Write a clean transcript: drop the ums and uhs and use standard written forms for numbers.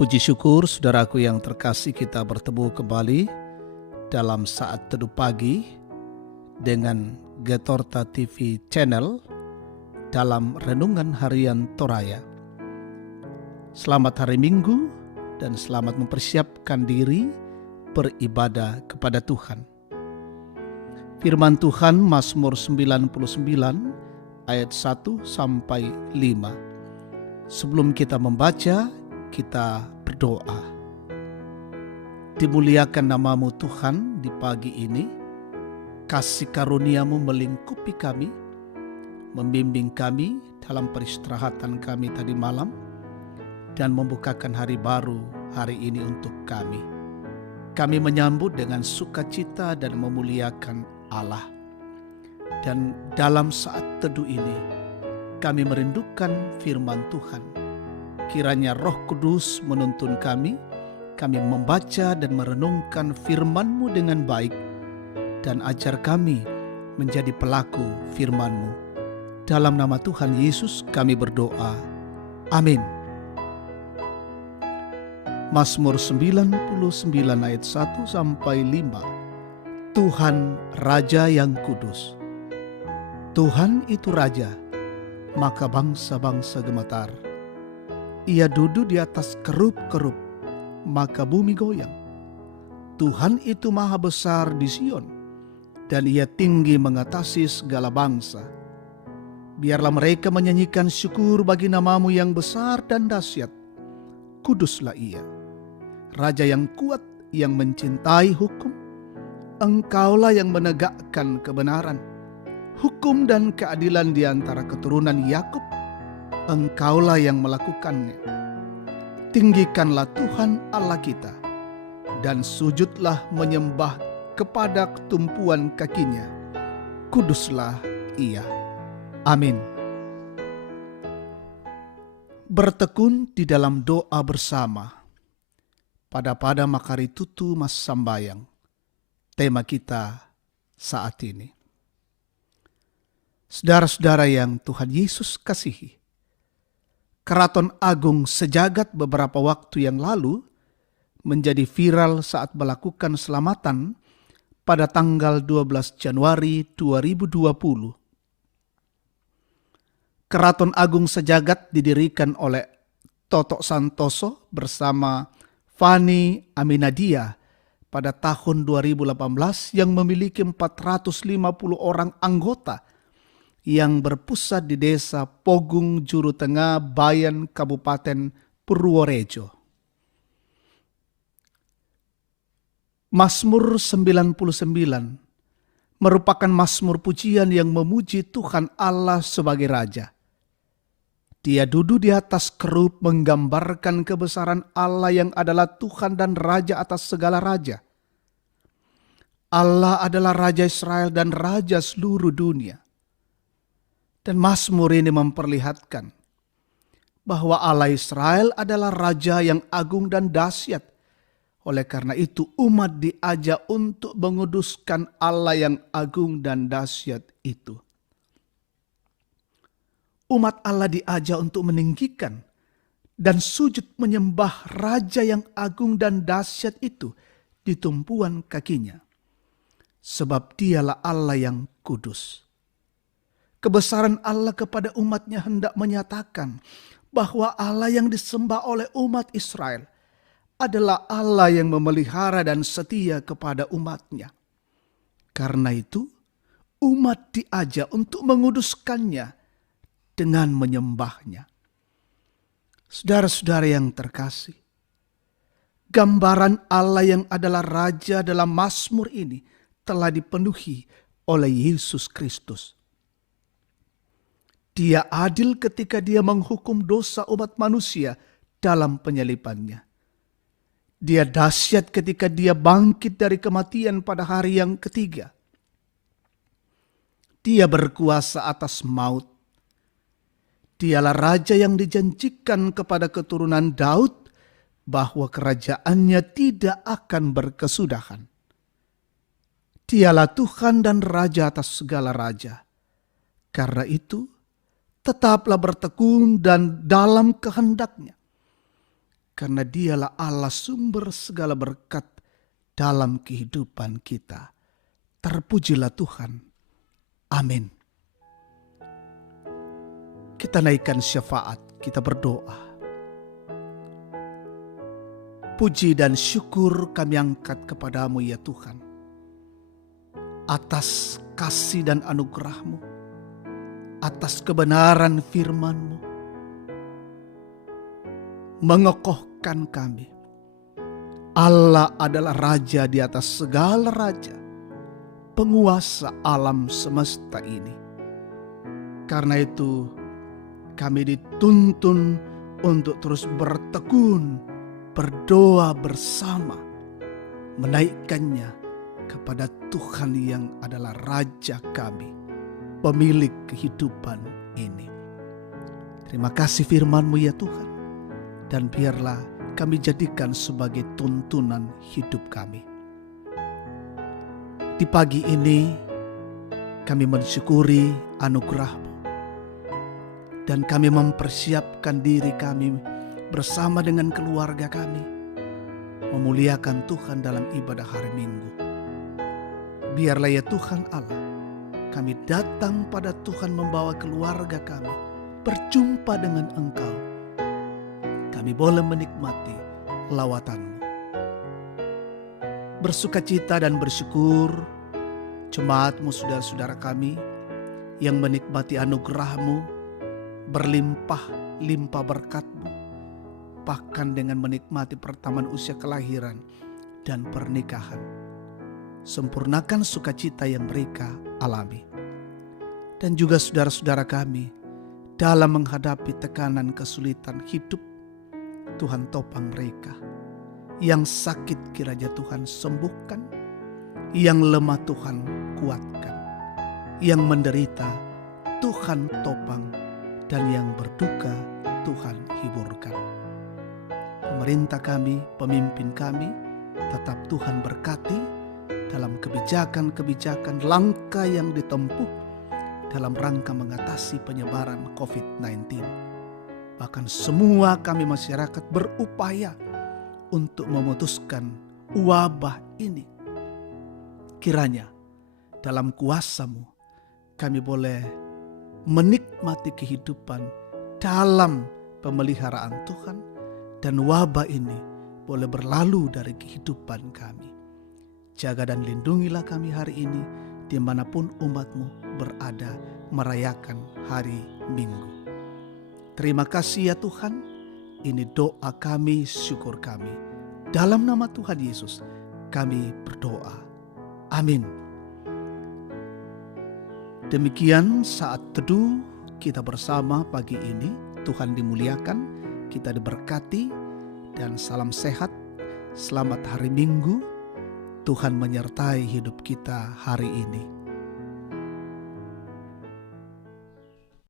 Puji syukur saudaraku yang terkasih, kita bertemu kembali dalam saat teduh pagi dengan Getorta TV Channel dalam Renungan Harian Toraya. Selamat hari Minggu dan selamat mempersiapkan diri beribadah kepada Tuhan. Firman Tuhan Mazmur 99 ayat 1 sampai 5. Sebelum kita membaca, kita berdoa. Dimuliakan namamu Tuhan di pagi ini. Kasih karuniamu melingkupi kami, membimbing kami dalam peristirahatan kami tadi malam, dan membukakan hari baru hari ini untuk kami. Kami menyambut dengan sukacita dan memuliakan Allah. Dan dalam saat teduh ini, kami merindukan firman Tuhan. Kiranya Roh Kudus menuntun kami membaca dan merenungkan firman-Mu dengan baik, dan ajar kami menjadi pelaku firman-Mu. Dalam nama Tuhan Yesus kami berdoa. Amin. Mazmur 99 ayat 1 sampai 5. Tuhan Raja yang kudus. Tuhan itu Raja, maka bangsa-bangsa gemetar. Ia duduk di atas kerup-kerup, maka bumi goyang. Tuhan itu maha besar di Sion, dan ia tinggi mengatasi segala bangsa. Biarlah mereka menyanyikan syukur bagi namamu yang besar dan dahsyat. Kuduslah ia, Raja yang kuat, yang mencintai hukum. Engkaulah yang menegakkan kebenaran, hukum dan keadilan di antara keturunan Yakub. Engkaulah yang melakukannya. Tinggikanlah Tuhan Allah kita, dan sujudlah menyembah kepada tumpuan kakinya. Kuduslah ia. Amin. Bertekun di dalam doa bersama. Pada makari tutu mas sambayang. Tema kita saat ini. Saudara-saudara yang Tuhan Yesus kasihi, Keraton Agung Sejagat beberapa waktu yang lalu menjadi viral saat melakukan selamatan pada tanggal 12 Januari 2020. Keraton Agung Sejagat didirikan oleh Toto Santoso bersama Fani Aminadia pada tahun 2018 yang memiliki 450 orang anggota yang berpusat di desa Pogung, Juru Tengah, Bayan, Kabupaten Purworejo. Mazmur 99 merupakan mazmur pujian yang memuji Tuhan Allah sebagai Raja. Dia duduk di atas kerup menggambarkan kebesaran Allah yang adalah Tuhan dan Raja atas segala raja. Allah adalah Raja Israel dan Raja seluruh dunia. Dan mazmur ini memperlihatkan bahwa Allah Israel adalah Raja yang agung dan dahsyat. Oleh karena itu umat diajak untuk menguduskan Allah yang agung dan dahsyat itu. Umat Allah diajak untuk meninggikan dan sujud menyembah Raja yang agung dan dahsyat itu di tumpuan kakinya. Sebab dialah Allah yang kudus. Kebesaran Allah kepada umatnya hendak menyatakan bahwa Allah yang disembah oleh umat Israel adalah Allah yang memelihara dan setia kepada umatnya. Karena itu, umat diajak untuk menguduskannya dengan menyembahnya. Saudara-saudara yang terkasih, gambaran Allah yang adalah Raja dalam mazmur ini telah dipenuhi oleh Yesus Kristus. Dia adil ketika dia menghukum dosa umat manusia dalam penyalibannya. Dia dahsyat ketika dia bangkit dari kematian pada hari yang ketiga. Dia berkuasa atas maut. Dialah Raja yang dijanjikan kepada keturunan Daud bahwa kerajaannya tidak akan berkesudahan. Dialah Tuhan dan Raja atas segala raja. Karena itu, tetaplah bertekun dan dalam kehendaknya. karena Dialah Allah sumber segala berkat dalam kehidupan kita. Terpujilah Tuhan. Amin. Kita naikkan syafaat, kita berdoa. Puji dan syukur kami angkat kepadamu ya Tuhan, atas kasih dan anugerah-Mu, atas kebenaran firman-Mu, mengokohkan kami. Allah adalah Raja di atas segala raja, penguasa alam semesta ini. Karena itu kami dituntun untuk terus bertekun, berdoa bersama, menaikkannya kepada Tuhan yang adalah Raja kami, pemilik kehidupan ini. Terima kasih firman-Mu ya Tuhan, dan biarlah kami jadikan sebagai tuntunan hidup kami. Di pagi ini kami mensyukuri anugerah-Mu, dan kami mempersiapkan diri kami bersama dengan keluarga kami, memuliakan Tuhan dalam ibadah hari Minggu. Biarlah ya Tuhan Allah, kami datang pada Tuhan membawa keluarga kami, berjumpa dengan Engkau. Kami boleh menikmati lawatan-Mu. Bersukacita dan bersyukur jemaat-Mu, saudara-saudara kami yang menikmati anugerah-Mu, berlimpah-limpah berkat-Mu, bahkan dengan menikmati pertambahan usia kelahiran dan pernikahan. Sempurnakan sukacita yang mereka alami. Dan juga saudara-saudara kami dalam menghadapi tekanan kesulitan hidup, Tuhan topang mereka. Yang sakit kiranya Tuhan sembuhkan, yang lemah Tuhan kuatkan, yang menderita Tuhan topang, dan yang berduka Tuhan hiburkan. Pemerintah kami, pemimpin kami, tetap Tuhan berkati dalam kebijakan-kebijakan langkah yang ditempuh dalam rangka mengatasi penyebaran COVID-19. Bahkan semua kami masyarakat berupaya untuk memutuskan wabah ini. Kiranya dalam kuasa-Mu kami boleh menikmati kehidupan dalam pemeliharaan Tuhan, dan wabah ini boleh berlalu dari kehidupan kami. Jaga dan lindungilah kami hari ini dimanapun umat-Mu berada merayakan hari Minggu. Terima kasih ya Tuhan, ini doa kami, syukur kami. Dalam nama Tuhan Yesus kami berdoa. Amin. Demikian saat teduh kita bersama pagi ini. Tuhan dimuliakan, kita diberkati, dan salam sehat. Selamat hari Minggu. Tuhan menyertai hidup kita hari ini.